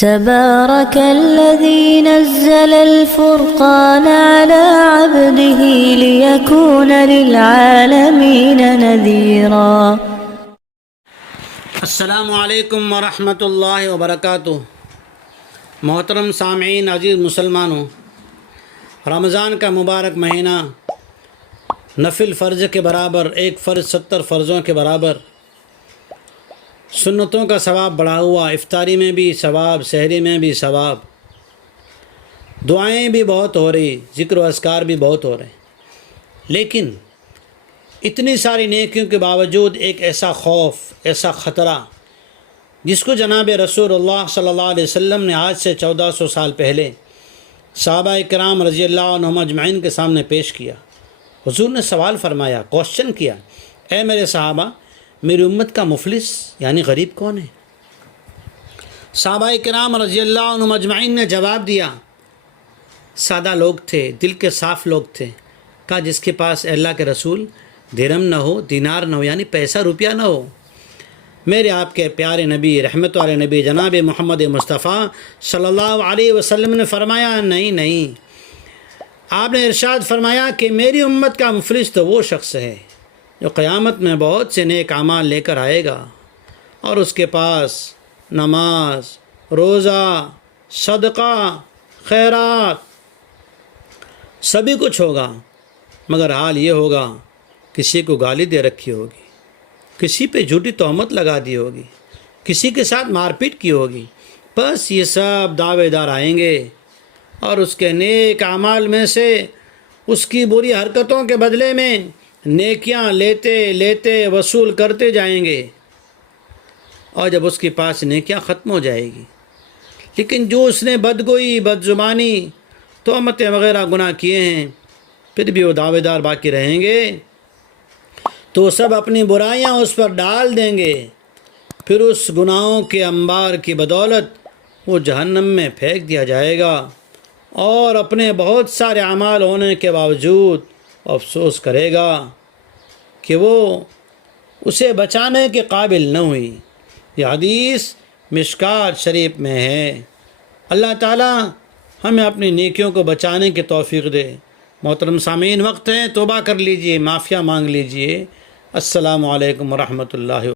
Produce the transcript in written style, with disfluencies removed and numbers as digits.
تبارك الذي نزل الفرقان على عبده ليكون للعالمين نذيرا۔ السلام علیکم ورحمۃ اللہ وبرکاتہ۔ محترم سامعین، عزیز مسلمانوں، رمضان کا مبارک مہینہ نفل فرض کے برابر، ایک فرض 70 فرضوں کے برابر، سنتوں کا ثواب بڑھا ہوا، افطاری میں بھی ثواب، سحری میں بھی ثواب، دعائیں بھی بہت ہو رہی، ذکر و اذکار بھی بہت ہو رہے ہیں۔ لیکن اتنی ساری نیکیوں کے باوجود ایک ایسا خوف، ایسا خطرہ جس کو جناب رسول اللہ صلی اللہ علیہ وسلم نے آج سے 1400 سال پہلے صحابہ کرام رضی اللہ عنہم اجمعین کے سامنے پیش کیا۔ حضور نے سوال فرمایا، کوشچن کیا، اے میرے صحابہ، میری امت کا مفلس یعنی غریب کون ہے؟ صحابہ کرام رضی اللہ عنہم اجمعین نے جواب دیا، سادہ لوگ تھے، دل کے صاف لوگ تھے۔ کہا جس کے پاس اللہ کے رسول درہم نہ ہو، دینار نہ ہو، یعنی پیسہ روپیہ نہ ہو۔ میرے آپ کے پیارے نبی، رحمت والے نبی جناب محمد مصطفیٰ صلی اللہ علیہ وسلم نے فرمایا، نہیں، آپ نے ارشاد فرمایا کہ میری امت کا مفلس تو وہ شخص ہے جو قیامت میں بہت سے نیک اعمال لے کر آئے گا اور اس کے پاس نماز، روزہ، صدقہ، خیرات سبھی کچھ ہوگا، مگر حال یہ ہوگا کسی کو گالی دے رکھی ہوگی، کسی پہ جھوٹی تہمت لگا دی ہوگی، کسی کے ساتھ مار پیٹ کی ہوگی۔ بس یہ سب دعوے دار آئیں گے اور اس کے نیک اعمال میں سے اس کی بری حرکتوں کے بدلے میں نیکیاں لیتے وصول کرتے جائیں گے، اور جب اس کے پاس نیکیاں ختم ہو جائے گی، لیکن جو اس نے بدگوئی، بدزبانی، تہمتیں وغیرہ گناہ کیے ہیں، پھر بھی وہ دعوے دار باقی رہیں گے، تو سب اپنی برائیاں اس پر ڈال دیں گے، پھر اس گناہوں کے انبار کی بدولت وہ جہنم میں پھینک دیا جائے گا، اور اپنے بہت سارے اعمال ہونے کے باوجود افسوس کرے گا کہ وہ اسے بچانے کے قابل نہ ہوئی۔ یہ حدیث مشکات شریف میں ہے۔ اللہ تعالی ہمیں اپنی نیکیوں کو بچانے کی توفیق دے۔ محترم سامعین، وقت ہے توبہ کر لیجئے، معافیہ مانگ لیجئے۔ السلام علیکم ورحمۃ اللہ۔